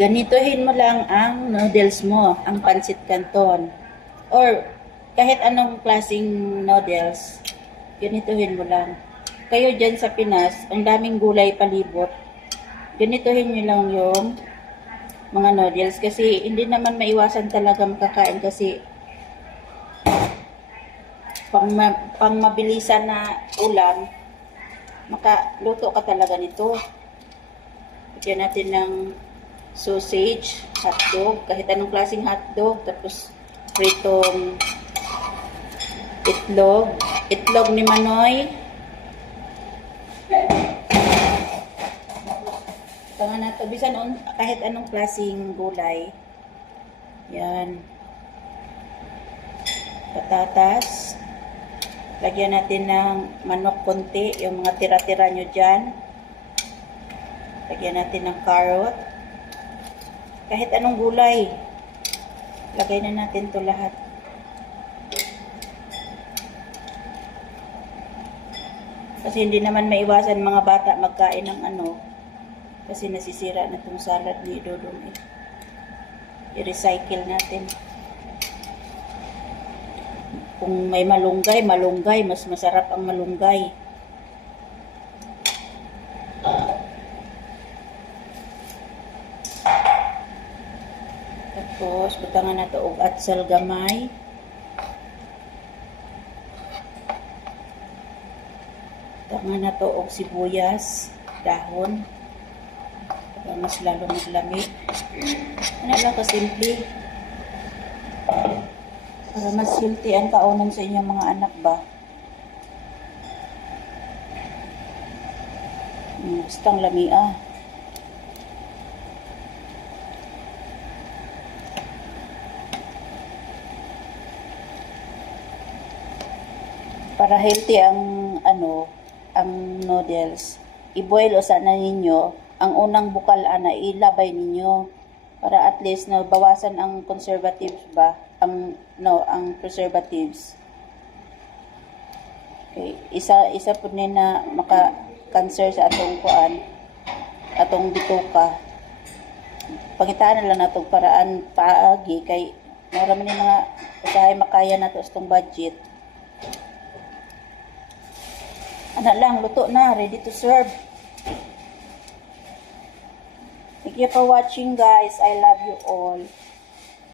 Ganitohin mo lang ang noodles mo, ang pancit canton. Or kahit anong klaseng noodles, ganitohin mo lang. Kayo dyan sa Pinas, ang daming gulay palibot. Ganitohin nyo lang yung mga noodles kasi hindi naman maiwasan talaga makakain kasi pang mabilisan na ulam, makaluto ka talaga nito. Lagyan natin ng sausage, hotdog, kahit anong klaseng hotdog, tapos pritong itlog ni Manoy. Tanga na to, bisan kahit anong klaseng gulay. Yan. Patatas. Lagyan natin ng manok konti, yung mga tira-tira nyo dyan. Lagyan natin ng carrot. Kahit anong gulay. Lagay na natin to lahat. Kasi hindi naman maiwasan mga bata magkain ng kasi nasisira na itong salad ni Dodong. I-recycle natin. Kung may malunggay, mas masarap ang malunggay. Tapos, butangan na ito og atsal gamay. Butangan na ito og sibuyas, dahon. Para mas lalo maglamig. Ano lang kasimple. Para mas healthy ang kaunan sa inyong mga anak ba. Bastang lamia. Para healthy ang ang noodles, i-boil o sana ninyo ang unang bukal ilabay ninyo para at least na bawasan ang conservatives ba, ang preservatives. Okay, isa pud ni na maka-cancer sa atong atong bituka. Pangitaan na lang natong paraan paagi kay mura man ni mga usahay makaya nato sa tong budget. Ana lang, luto na, ready to serve. Thank you for watching, guys. I love you all.